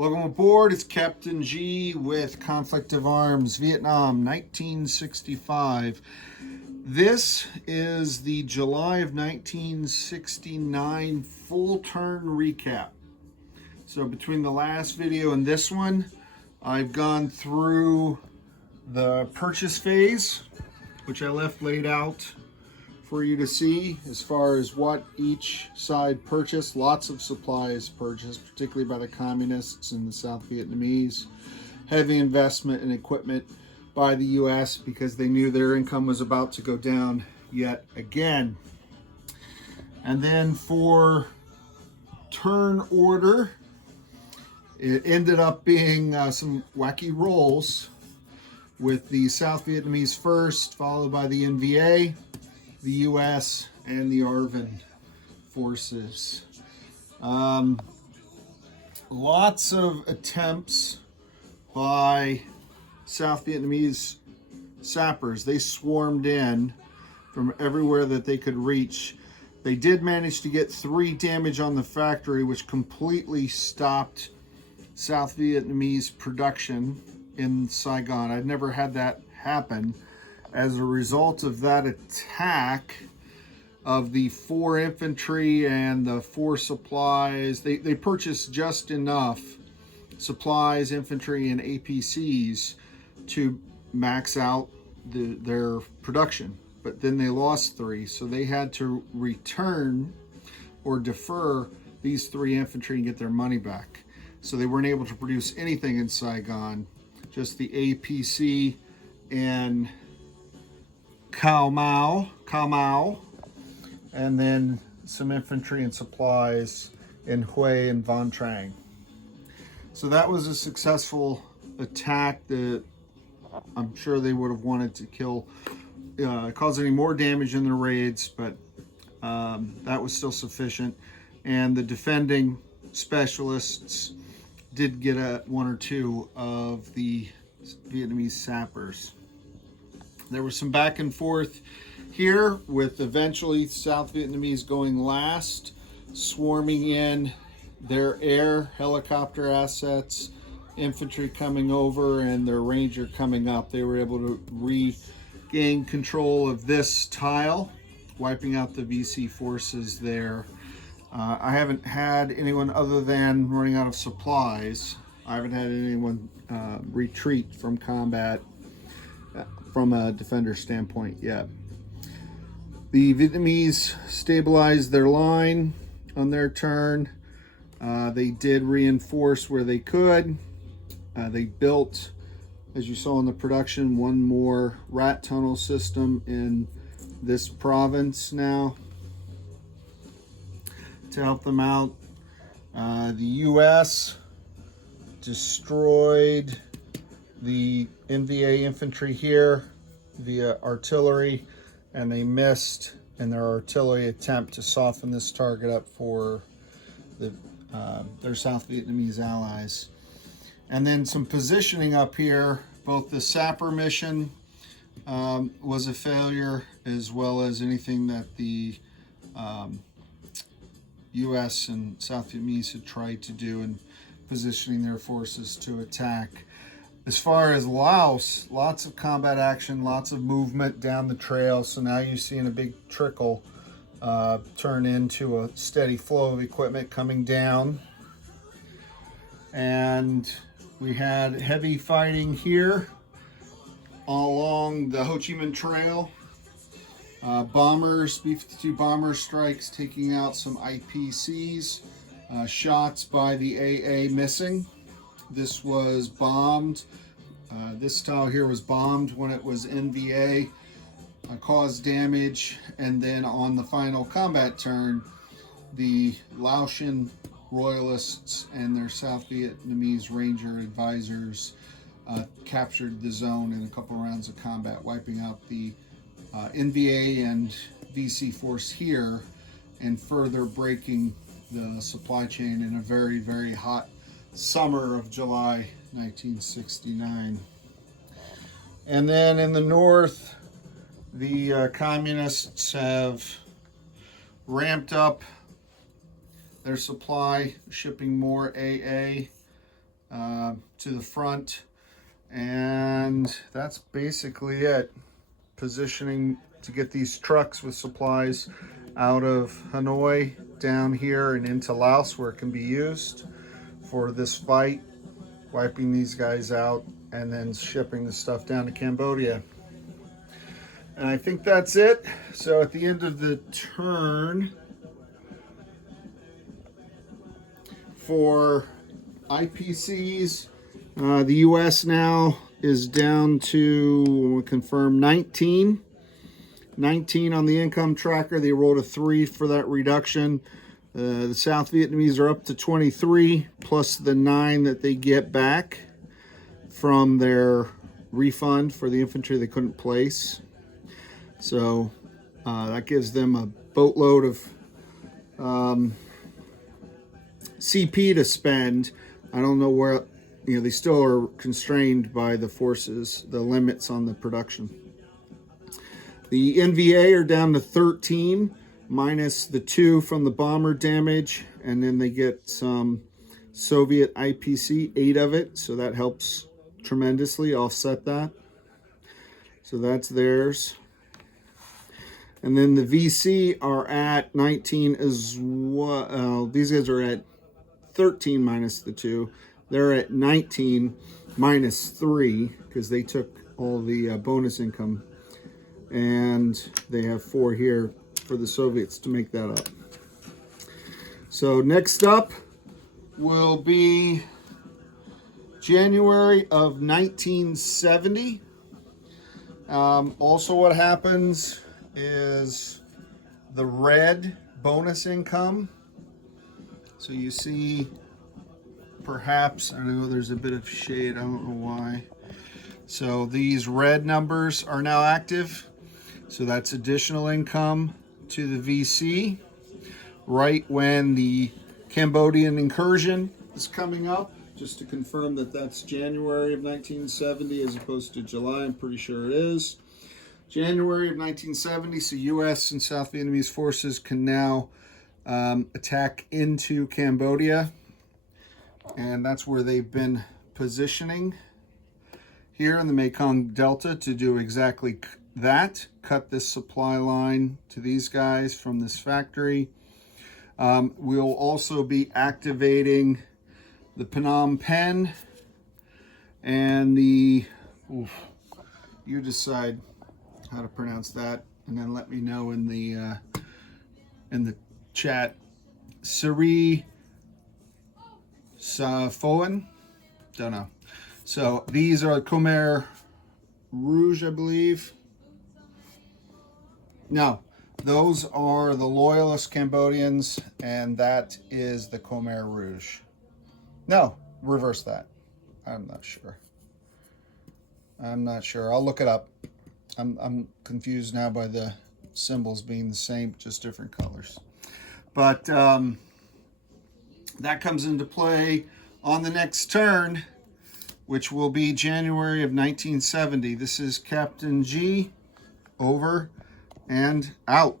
Welcome aboard. It's Captain G with Conflict of Arms, Vietnam, 1965. This is the July of 1969 full turn recap. So between the last video and this one, I've gone through the purchase phase, which I left laid out for you to see as far as what each side purchased. Lots of supplies purchased, particularly by the communists and the South Vietnamese. Heavy investment in equipment by the US because they knew their income was about to go down yet again. And then for turn order, it ended up being some wacky rolls with the South Vietnamese first, followed by the NVA, the US, and the ARVN forces. Lots of attempts by South Vietnamese sappers. They swarmed in from everywhere that they could reach. They did manage to get 3 damage on the factory, which completely stopped South Vietnamese production in Saigon. I'd never had that happen. As a result of that attack of the 4 infantry and the 4 supplies, they purchased just enough supplies, infantry, and APCs to max out their production. But then they lost 3, so they had to return or defer these 3 infantry and get their money back. So they weren't able to produce anything in Saigon, just the APC and Cao Mau, and then some infantry and supplies in Hue and Van Trang. So that was a successful attack that I'm sure they would have wanted to cause any more damage in the raids, but that was still sufficient. And the defending specialists did get 1 or 2 of the Vietnamese sappers. There was some back and forth here, with eventually South Vietnamese going last, swarming in their air helicopter assets, infantry coming over, and their Ranger coming up. They were able to regain control of this tile, wiping out the VC forces there. I haven't had anyone, other than running out of supplies, I haven't had anyone retreat from combat from a defender standpoint yet. The Vietnamese stabilized their line on their turn. They did reinforce where they could. They built, as you saw in the production, 1 more rat tunnel system in this province now to help them out. The US destroyed the NVA infantry here via artillery, and they missed in their artillery attempt to soften this target up for their South Vietnamese allies. And then some positioning up here. Both the sapper mission was a failure, as well as anything that the US and South Vietnamese had tried to do in positioning their forces to attack. As far as Laos, lots of combat action, lots of movement down the trail. So now you're seeing a big trickle turn into a steady flow of equipment coming down. And we had heavy fighting here along the Ho Chi Minh Trail. Bombers, B-52 bomber strikes, taking out some IPCs. Shots by the AA missing. This was bombed. This tile here was bombed when it was NVA, caused damage, and then on the final combat turn, the Laotian royalists and their South Vietnamese Ranger advisors captured the zone in a couple rounds of combat, wiping out the NVA and VC force here, and further breaking the supply chain in a very, very hot summer of July 1969. And then in the north, the communists have ramped up their supply, shipping more AA to the front. And that's basically it. Positioning to get these trucks with supplies out of Hanoi down here and into Laos where it can be used for this fight, wiping these guys out, and then shipping the stuff down to Cambodia. And I think that's it. So at the end of the turn for IPCs, the US now is down to, we'll confirm, 19 on the income tracker. They rolled a 3 for that reduction. The South Vietnamese are up to 23 plus the 9 that they get back from their refund for the infantry they couldn't place. So that gives them a boatload of CP to spend. I don't know where, they still are constrained by the forces, the limits on the production. The NVA are down to 13 minus the 2 from the bomber damage, and then they get some Soviet IPC, 8 of it, so that helps tremendously offset that. So that's theirs. And then the VC are at 19 as well. These guys are at 13 minus the 2. They're at 19 minus 3 because they took all the bonus income. And they have 4 here for the Soviets to make that up. So next up will be January of 1970. Also what happens is the red bonus income. So you see, perhaps, I know there's a bit of shade, I don't know why. So these red numbers are now active. So that's additional income to the VC right when the Cambodian incursion is coming up. Just to confirm that that's January of 1970 as opposed to July, I'm pretty sure it is. January of 1970, so U.S. and South Vietnamese forces can now attack into Cambodia. And that's where they've been positioning here in the Mekong Delta to do exactly that. Cut this supply line to these guys from this factory. We'll also be activating the Phnom Penh and the, you decide how to pronounce that, and then let me know in the chat. Seri Safoan, don't know. So these are Khmer Rouge, I believe. No, those are the loyalist Cambodians, and that is the Khmer Rouge. No, reverse that. I'm not sure. I'll look it up. I'm confused now by the symbols being the same, just different colors. But that comes into play on the next turn, which will be January of 1970. This is Captain G, over and out.